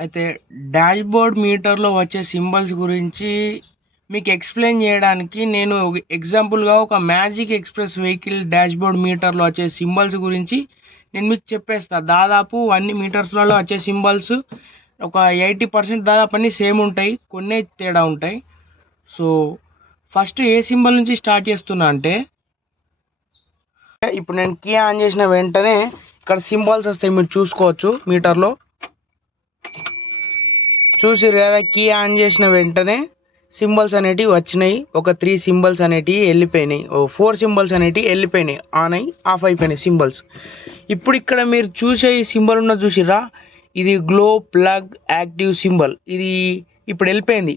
అయితే డాష్బోర్డ్ మీటర్లో వచ్చే సింబల్స్ గురించి మీకు ఎక్స్ప్లెయిన్ చేయడానికి నేను ఎగ్జాంపుల్గా ఒక మ్యాజిక్ ఎక్స్ప్రెస్ వెహికల్ డాష్బోర్డ్ మీటర్లో వచ్చే సింబల్స్ గురించి నేను మీకు చెప్పేస్తా. దాదాపు అన్ని మీటర్స్లలో వచ్చే సింబల్స్ ఒక ఎయిటీ పర్సెంట్ దాదాపు అన్నీ సేమ్ ఉంటాయి కొన్ని తేడా ఉంటాయి. సో ఫస్ట్ ఏ సింబల్ నుంచి స్టార్ట్ చేస్తున్నా అంటే ఇప్పుడు నేను కీ ఆన్ చేసిన వెంటనే ఇక్కడ సింబల్స్ వస్తాయి మీరు చూసుకోవచ్చు మీటర్లో చూసిరు కదా కీ ఆన్ చేసిన వెంటనే సింబల్స్ అనేటివి వచ్చినాయి. ఒక త్రీ సింబల్స్ అనేటివి వెళ్ళిపోయినాయి. ఓ ఫోర్ సింబల్స్ అనేటివి వెళ్ళిపోయినాయి. ఆన్ అయ్యి ఆఫ్ అయిపోయినాయి సింబల్స్. ఇప్పుడు ఇక్కడ మీరు చూసే ఈ సింబల్ ఉన్న చూసిర్రా? ఇది గ్లో ప్లగ్ యాక్టివ్ సింబల్. ఇది ఇప్పుడు వెళ్ళిపోయింది.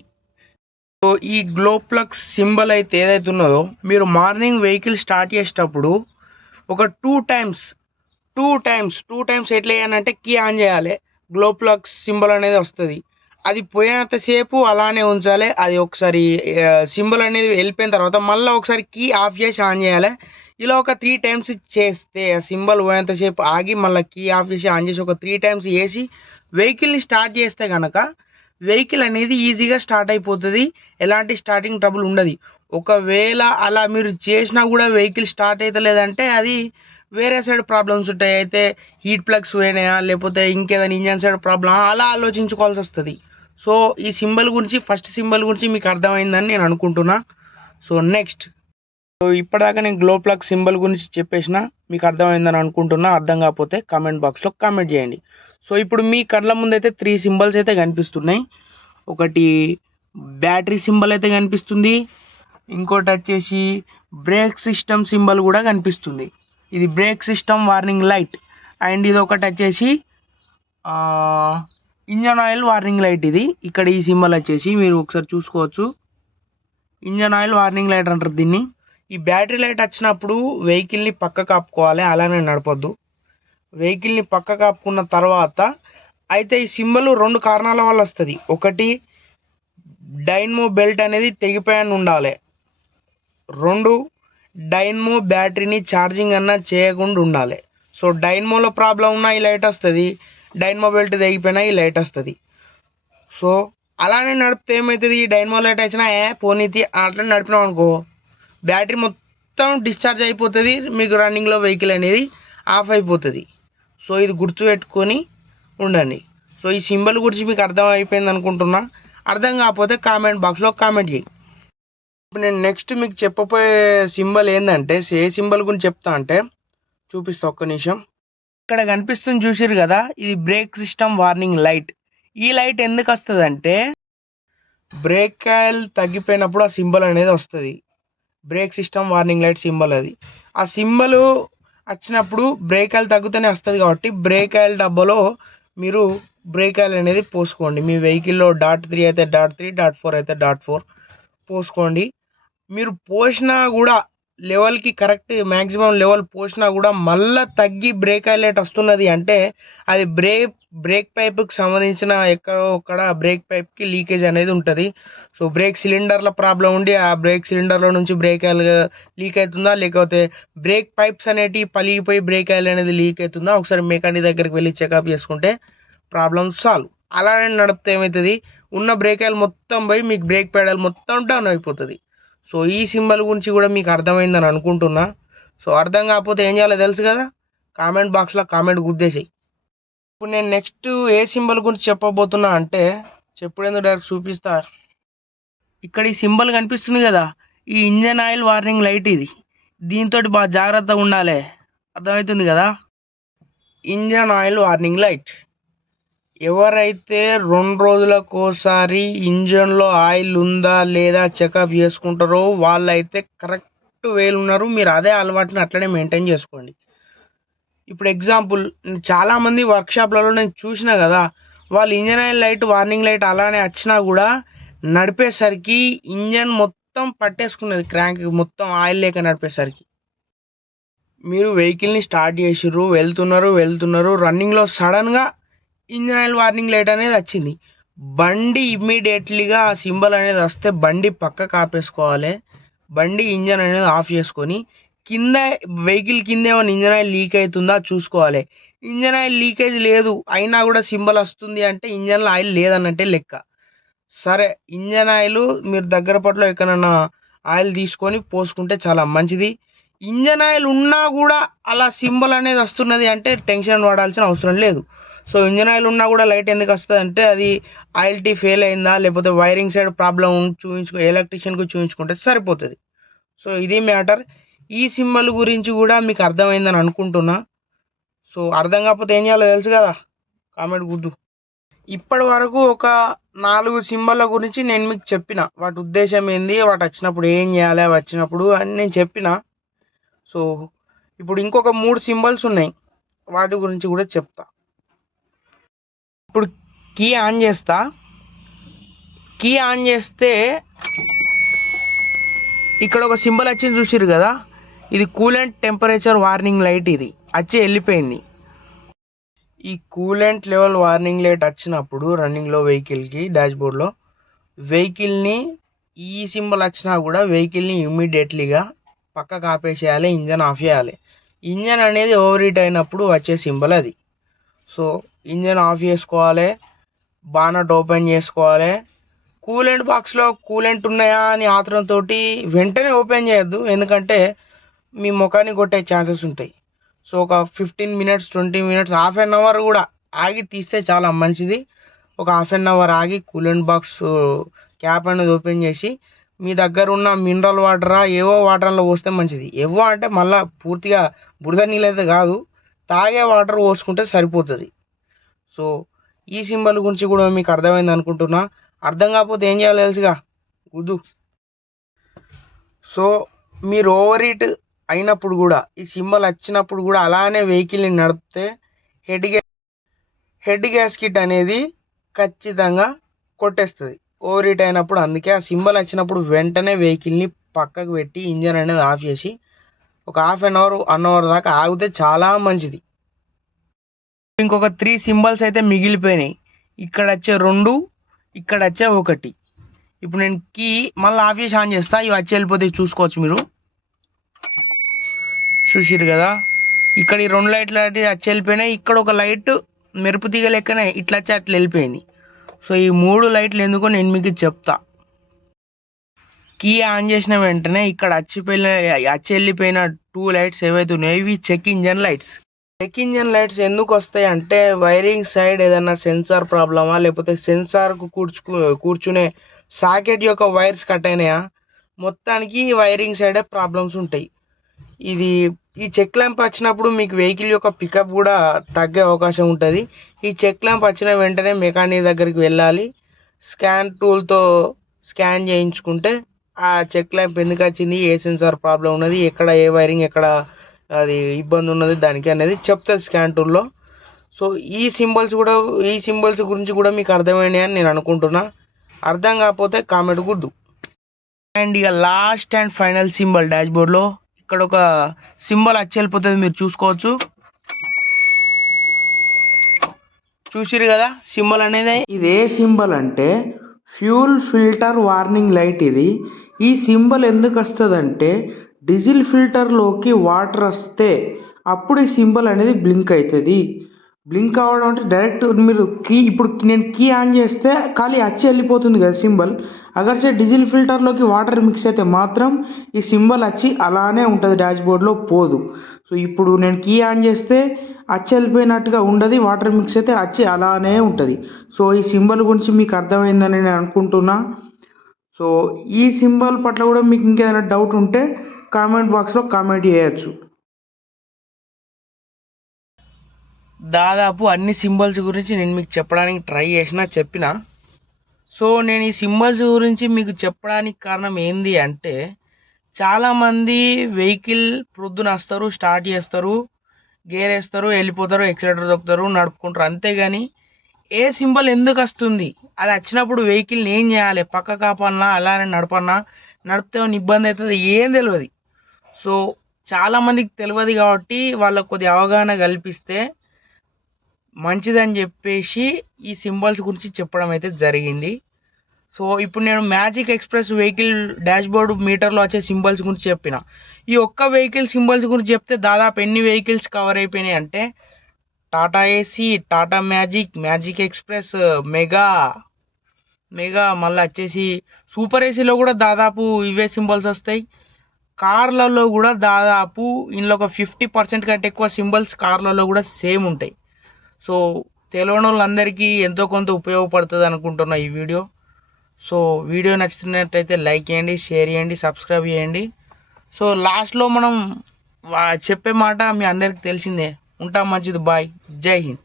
సో ఈ గ్లో ప్లగ్ సింబల్ అయితే ఏదైతే ఉన్నదో మీరు మార్నింగ్ వెహికల్ స్టార్ట్ చేసేటప్పుడు ఒక two times two times two times ఎట్లా చేయాలంటే కీ ఆన్ చేయాలి. గ్లో ప్లగ్ సింబల్ అనేది వస్తుంది. అది పోయేంతసేపు అలానే ఉంచాలి. అది ఒకసారి సింబల్ అనేది వెళ్ళిపోయిన తర్వాత మళ్ళీ ఒకసారి కీ ఆఫ్ చేసి ఆన్ చేయాలి. ఇలా ఒక త్రీ టైమ్స్ చేస్తే ఆ సింబల్ పోయేంతసేపు ఆగి మళ్ళీ కీ ఆఫ్ చేసి ఆన్ చేసి ఒక త్రీ టైమ్స్ వేసి వెహికల్ని స్టార్ట్ చేస్తే కనుక వెహికల్ అనేది ఈజీగా స్టార్ట్ అయిపోతుంది. ఎలాంటి స్టార్టింగ్ ట్రబుల్ ఉండదు. ఒకవేళ అలా మీరు చేసినా కూడా వెహికల్ స్టార్ట్ అవుతలేదంటే లేదంటే అది వేరే సైడ్ ప్రాబ్లమ్స్ ఉంటాయి. అయితే హీట్ ప్లగ్స్ పోయినాయా లేకపోతే ఇంకేదైనా ఇంజన్ సైడ్ ప్రాబ్లమ్ అలా ఆలోచించుకోవాల్సి వస్తుంది. సో ఈ సింబల్ గురించి ఫస్ట్ సింబల్ గురించి మీకు అర్థమైందని నేను అనుకుంటున్నా. సో నెక్స్ట్ సో ఇప్పటిదాకా నేను గ్లో ప్లగ్ సింబల్ గురించి చెప్పేసిన మీకు అర్థమైందని అనుకుంటున్నా అర్థం కాకపోతే కామెంట్ బాక్స్లో కామెంట్ చేయండి. సో ఇప్పుడు మీ కళ్ళ ముందు అయితే త్రీ సింబల్స్ అయితే కనిపిస్తున్నాయి. ఒకటి బ్యాటరీ సింబల్ అయితే కనిపిస్తుంది. ఇంకోటి వచ్చేసి బ్రేక్ సిస్టమ్ సింబల్ కూడా కనిపిస్తుంది. ఇది brake system warning light and ఇది ఒకటి వచ్చేసి ఇంజన్ ఆయిల్ వార్నింగ్ లైట్ ఇది. ఇక్కడ ఈ సింబల్ వచ్చేసి మీరు ఒకసారి చూసుకోవచ్చు. ఇంజన్ ఆయిల్ వార్నింగ్ లైట్ అంటారు దీన్ని. ఈ బ్యాటరీ లైట్ వచ్చినప్పుడు వెహికల్ని పక్క కాపుకోవాలి. అలానే నడపొద్దు. వెహికల్ని పక్క కాపుకున్న తర్వాత అయితే ఈ సింబల్ రెండు కారణాల వల్ల వస్తుంది. ఒకటి డైన్మో బెల్ట్ అనేది తెగిపోయాని ఉండాలి. రెండు డైన్మో బ్యాటరీని ఛార్జింగ్ అన్నా చేయకుండా ఉండాలి. సో డైన్మోలో ప్రాబ్లం ఉన్నా ఈ లైట్ వస్తుంది. డైనమో బెల్ట్ తెగిపోయినా ఈ లైట్ వస్తుంది. సో అలానే నడిపితే ఏమవుతుంది ఈ డైనమో లైట్ వచ్చినా ఏ పోనీతి అట్లా నడిపినాం అనుకో బ్యాటరీ మొత్తం డిశ్చార్జ్ అయిపోతుంది మీకు రన్నింగ్లో వెహికల్ అనేది ఆఫ్ అయిపోతుంది. సో ఇది గుర్తుపెట్టుకొని ఉండండి. సో ఈ సింబల్ గురించి మీకు అర్థం అయిపోయింది అనుకుంటున్నా. అర్థం కాకపోతే కామెంట్ బాక్స్లో కామెంట్ చేయి. ఇప్పుడు నేను నెక్స్ట్ మీకు చెప్పబోయే సింబల్ ఏంటంటే ఏ సింబల్ గురించి చెప్తా అంటే చూపిస్తా ఒక్క నిమిషం. ఇక్కడ కనిపిస్తుంది చూసిరు కదా ఇది బ్రేక్ సిస్టమ్ వార్నింగ్ లైట్ ఈ లైట్ ఎందుకు వస్తుంది అంటే బ్రేక్ ఆయిల్ తగ్గిపోయినప్పుడు ఆ సింబల్ అనేది వస్తుంది. Brake system warning light symbol అది. ఆ సింబల్ వచ్చినప్పుడు బ్రేక్ ఆయిల్ తగ్గుతూనే వస్తుంది కాబట్టి బ్రేక్ ఆయిల్ డబ్బాలో మీరు బ్రేక్ ఆయిల్ అనేది పోసుకోండి. మీ వెహికల్లో డాట్ త్రీ అయితే డాట్ త్రీ డాట్ ఫోర్ అయితే డాట్ ఫోర్ పోసుకోండి. మీరు పోసినా కూడా లెవెల్కి కరెక్ట్ మ్యాక్సిమం లెవెల్ పోసినా కూడా మళ్ళీ తగ్గి బ్రేక్ హైలైట్ వస్తున్నది అంటే అది బ్రేక్ బ్రేక్ పైప్కి సంబంధించిన ఎక్కడో ఒక్కడ బ్రేక్ పైప్కి లీకేజ్ అనేది ఉంటుంది. సో బ్రేక్ సిలిండర్ల ప్రాబ్లం ఉండి ఆ బ్రేక్ సిలిండర్లో నుంచి బ్రేక్ ఆయిల్ లీక్ అవుతుందా లేకపోతే బ్రేక్ పైప్స్ అనేటివి పలిగిపోయి బ్రేక్ ఆయిల్ అనేది లీక్ అవుతుందా ఒకసారి మెకానిక్ దగ్గరికి వెళ్ళి చెకప్ చేసుకుంటే ప్రాబ్లమ్ సాల్వ్. అలానే నడిపితే ఏమవుతుంది? ఉన్న బ్రేక్ ఆయిల్ మొత్తం పోయి మీకు బ్రేక్ పెడల్ మొత్తం డౌన్ అయిపోతుంది. సో ఈ సింబల్ గురించి కూడా మీకు అర్థమైందని అనుకుంటున్నా. సో అర్థం కాకపోతే ఏం చేయాలో తెలుసు కదా? కామెంట్ బాక్స్లో కామెంట్ గుద్దేసాయి. ఇప్పుడు నేను నెక్స్ట్ ఏ సింబల్ గురించి చెప్పబోతున్నా అంటే చెప్పుడేందుకు డైరెక్ట్ చూపిస్తా? ఇక్కడ ఈ సింబల్ కనిపిస్తుంది కదా? ఈ ఇంజన్ ఆయిల్ వార్నింగ్ లైట్ ఇది. దీంతో బాగా జాగ్రత్తగా ఉండాలి. అర్థమవుతుంది కదా? Engine oil warning light. ఎవరైతే రెండు రోజులకోసారి ఇంజన్లో ఆయిల్ ఉందా లేదా చెకప్ చేసుకుంటారో వాళ్ళైతే కరెక్ట్ వేలు ఉన్నారు మీరు అదే అలవాటుని అట్లనే మెయింటైన్ చేసుకోండి. ఇప్పుడు ఎగ్జాంపుల్ చాలామంది వర్క్షాప్లలో నేను చూసిన కదా వాళ్ళు engine oil light warning light అలానే వచ్చినా కూడా నడిపేసరికి ఇంజన్ మొత్తం పట్టేసుకున్నది క్రాంక్ మొత్తం ఆయిల్ లేక నడిపేసరికి. మీరు వెహికల్ని స్టార్ట్ చేసిర్రు వెళ్తున్నారు వెళ్తున్నారు రన్నింగ్లో సడన్గా ఇంజన్ ఆయిల్ వార్నింగ్ లైట్ అనేది వచ్చింది. బండి ఇమ్మీడియట్లీగా ఆ సింబల్ అనేది వస్తే బండి పక్కకు ఆపేసుకోవాలి బండి ఇంజన్ అనేది ఆఫ్ చేసుకొని కింద వెహికల్ కింద ఏమైనా ఇంజన్ ఆయిల్ లీక్ అవుతుందా చూసుకోవాలి. ఇంజన్ ఆయిల్ లీకేజ్ లేదు అయినా కూడా సింబల్ వస్తుంది అంటే ఇంజన్లో ఆయిల్ లేదన్నట్టే లెక్క. సరే ఇంజన్ ఆయిల్ మీరు దగ్గర పట్ల ఎక్కడన్నా ఆయిల్ తీసుకొని పోసుకుంటే చాలా మంచిది. ఇంజన్ ఆయిల్ ఉన్నా కూడా అలా సింబల్ అనేది వస్తున్నది అంటే టెన్షన్ పడాల్సిన అవసరం లేదు. సో ఇంజన్ ఆయిల్ ఉన్నా కూడా లైట్ ఎందుకు వస్తుంది అంటే అది ఆయిల్ టీ ఫెయిల్ అయిందా లేకపోతే వైరింగ్ సైడ్ ప్రాబ్లం చూపించుకో ఎలక్ట్రీషియన్కి చూపించుకుంటే సరిపోతుంది. సో ఇది మ్యాటర్. ఈ సింబల్ గురించి కూడా మీకు అర్థమైందని అనుకుంటున్నా. సో అర్థం కాకపోతే ఏం చేయాలో తెలుసు కదా? కామెంట్ గుద్దు. ఇప్పటి వరకు ఒక నాలుగు సింబల్ల గురించి నేను మీకు చెప్పిన. వాటి ఉద్దేశం ఏంది వాటి వచ్చినప్పుడు ఏం చేయాలి అవి వచ్చినప్పుడు అని నేను చెప్పిన. సో ఇప్పుడు ఇంకొక మూడు సింబల్స్ ఉన్నాయి. వాటి గురించి కూడా చెప్తా. ఇప్పుడు కీ ఆన్ చేస్తా. కీ ఆన్ చేస్తే ఇక్కడ ఒక సింబల్ వచ్చింది చూసిరు కదా? ఇది కూలెంట్ టెంపరేచర్ వార్నింగ్ లైట్ ఇది. వచ్చి వెళ్ళిపోయింది. ఈ కూలెంట్ లెవెల్ వార్నింగ్ లైట్ వచ్చినప్పుడు రన్నింగ్లో వెహికల్కి డాష్బోర్డ్లో వెహికల్ని ఈ సింబల్ వచ్చినా కూడా వెహికల్ని ఇమ్మీడియట్లీగా పక్కకు ఆపేసేయాలి ఇంజన్ ఆఫ్ చేయాలి. ఇంజన్ అనేది ఓవర్ హీట్ అయినప్పుడు వచ్చే సింబల్ అది. సో ఇంజన్ ఆఫ్ చేసుకోవాలి బానట్ ఓపెన్ చేసుకోవాలి. కూలెంట్ బాక్స్లో కూలెంట్ ఉన్నాయా అని ఆత్రంతో వెంటనే ఓపెన్ చేయొద్దు ఎందుకంటే మీ ముఖాన్ని కొట్టే ఛాన్సెస్ ఉంటాయి. సో ఒక fifteen minutes twenty minutes half an hour కూడా ఆగి తీస్తే చాలా మంచిది. ఒక హాఫ్ అన్ అవర్ ఆగి కూలెంట్ బాక్స్ క్యాప్ అనేది ఓపెన్ చేసి మీ దగ్గర ఉన్న మినరల్ వాటరా ఏవో వాటర్లో పోస్తే మంచిది. ఏవో అంటే మళ్ళీ పూర్తిగా బురద నీళ్ళు అయితే కాదు. తాగే వాటర్ పోసుకుంటే సరిపోతుంది. సో ఈ సింబల్ గురించి కూడా మీకు అర్థమైంది అనుకుంటున్నా. అర్థం కాకపోతే ఏం చేయాలి తెలుసుగా? గుద్దు. సో మీరు ఓవర్ హీట్ అయినప్పుడు కూడా ఈ సింబల్ వచ్చినప్పుడు కూడా అలానే వెహికల్ని నడిపితే హెడ్ గ్యా హెడ్ గ్యాస్కిట్ అనేది ఖచ్చితంగా కొట్టేస్తుంది. ఓవర్ హీట్ అయినప్పుడు అందుకే ఆ సింబల్ వచ్చినప్పుడు వెంటనే వెహికల్ని పక్కకు పెట్టి ఇంజన్ అనేది ఆఫ్ చేసి ఒక half an hour one hour దాకా ఆగితే చాలా మంచిది. ఇంకొక త్రీ సింబల్స్ అయితే మిగిలిపోయినాయి. ఇక్కడ వచ్చే రెండు ఇక్కడ వచ్చే ఒకటి. ఇప్పుడు నేను కీ మళ్ళీ ఆఫ్ చేసి ఆన్ చేస్తా. ఇవి వచ్చి వెళ్ళిపోతే చూసుకోవచ్చు మీరు. చూసిరు కదా? ఇక్కడ ఈ రెండు లైట్లు వచ్చి వెళ్ళిపోయినాయి. ఇక్కడ ఒక లైట్ మెరుపు తీగ లెక్కనే ఇట్లా వచ్చి అట్లా వెళ్ళిపోయింది. సో ఈ మూడు లైట్లు ఎందుకో నేను మీకు చెప్తా. కీ ఆన్ చేసిన వెంటనే ఇక్కడ అచ్చిపోయిన అచ్చి వెళ్ళిపోయిన టూ లైట్స్ ఏవైతే ఉన్నాయో ఇవి check engine lights check engine lights ఎందుకు వస్తాయి అంటే వైరింగ్ సైడ్ ఏదైనా సెన్సార్ ప్రాబ్లమా లేకపోతే సెన్సార్కు కూర్చుకు కూర్చునే సాకెట్ యొక్క వైర్స్ కట్ అయినాయా? మొత్తానికి వైరింగ్ సైడే ప్రాబ్లమ్స్ ఉంటాయి. ఇది ఈ చెక్ ల్యాంప్ వచ్చినప్పుడు మీకు వెహికల్ యొక్క పికప్ కూడా తగ్గే అవకాశం ఉంటుంది. ఈ చెక్ ల్యాంప్ వచ్చిన వెంటనే మెకానిక్ దగ్గరికి వెళ్ళాలి. స్కాన్ టూల్తో స్కాన్ చేయించుకుంటే ఆ చెక్ ల్యాంప్ ఎందుకు వచ్చింది? ఏ సెన్సార్ ప్రాబ్లం ఉన్నది? ఎక్కడ ఏ వైరింగ్ ఎక్కడ అది ఇబ్బంది ఉన్నది? దానికి అనేది చెప్తుంది స్కాన్ టూల్లో. సో ఈ సింబల్స్ కూడా ఈ సింబల్స్ గురించి కూడా మీకు అర్థమైనాయి అని నేను అనుకుంటున్నా. అర్థం కాకపోతే కామెంట్ గుద్దు. అండ్ ఇక last and final symbol dash బోర్డ్లో ఇక్కడ ఒక సింబల్ వచ్చి వెళ్ళిపోతుంది. మీరు చూసుకోవచ్చు. చూసిరు కదా? సింబల్ అనేది ఇది ఏ సింబల్ అంటే ఫ్యూల్ ఫిల్టర్ వార్నింగ్ లైట్ ఇది. ఈ సింబల్ ఎందుకు వస్తుంది అంటే డీజిల్ ఫిల్టర్లోకి వాటర్ వస్తే అప్పుడు ఈ సింబల్ అనేది బ్లింక్ అవుతుంది బ్లింక్ అవ్వడం అంటే డైరెక్ట్ మీరు కీ ఇప్పుడు నేను కీ ఆన్ చేస్తే ఖాళీ అచ్చి వెళ్ళిపోతుంది కదా సింబల్. అగర్చే డీజిల్ ఫిల్టర్లోకి వాటర్ మిక్స్ అయితే మాత్రం ఈ సింబల్ వచ్చి అలానే ఉంటుంది డాష్ బోర్డ్లో పోదు. సో ఇప్పుడు నేను కీ ఆన్ చేస్తే అచ్చి వెళ్ళిపోయినట్టుగా ఉండదు వాటర్ మిక్స్ అయితే అచ్చి అలానే ఉంటుంది. సో ఈ సింబల్ గురించి మీకు అర్థమైందని నేను అనుకుంటున్నా. సో ఈ సింబల్ పట్ల కూడా మీకు ఇంకేదైనా డౌట్ ఉంటే కామెంట్ బాక్స్లో కామెంట్ చేయొచ్చు. దాదాపు అన్ని సింబల్స్ గురించి నేను మీకు చెప్పడానికి ట్రై చేసిన చెప్పిన. సో నేను ఈ సింబల్స్ గురించి మీకు చెప్పడానికి కారణం ఏంది అంటే చాలామంది వెహికల్ ప్రొద్దున వస్తారు స్టార్ట్ చేస్తారు గేర్ వేస్తారు వెళ్ళిపోతారు ఎక్సలేటర్ దొక్కుతారు నడుపుకుంటారు. అంతేగాని ఏ సింబల్ ఎందుకు వస్తుంది? అది వచ్చినప్పుడు వెహికల్ని ఏం చేయాలి? పక్క కాపన్నా అలానే నడపన్నా నడిపితే ఇబ్బంది అవుతుంది? ఏం తెలియదు సో చాలామందికి తెలియదు కాబట్టి వాళ్ళకు కొద్ది అవగాహన కల్పిస్తే మంచిదని చెప్పేసి ఈ సింబల్స్ గురించి చెప్పడం అయితే జరిగింది. సో ఇప్పుడు నేను మ్యాజిక్ ఎక్స్ప్రెస్ వెహికల్ డాష్బోర్డ్ మీటర్లో వచ్చే సింబల్స్ గురించి చెప్పిన. ఈ ఒక్క వెహికల్ సింబల్స్ గురించి చెప్తే దాదాపు ఎన్ని వెహికల్స్ కవర్ అయిపోయినాయి అంటే Tata Ace Tata Magic Magic Express Mega Mega మళ్ళీ వచ్చేసి సూపర్ ఏసీలో కూడా దాదాపు ఇవే సింబల్స్ వస్తాయి. కార్లలో కూడా దాదాపు ఇందులో ఒక ఫిఫ్టీ పర్సెంట్ కంటే ఎక్కువ సింబల్స్ కార్లలో కూడా సేమ్ ఉంటాయి. సో తెలియని వాళ్ళందరికీ ఎంతో కొంత ఉపయోగపడుతుంది అనుకుంటున్నా ఈ వీడియో. సో వీడియో నచ్చినట్టయితే లైక్ చేయండి షేర్ చేయండి సబ్స్క్రైబ్ చేయండి. సో లాస్ట్లో మనం చెప్పే మాట మీ అందరికి తెలిసిందే. ఉంటాం మంచిది బాయ్. జై హింద్.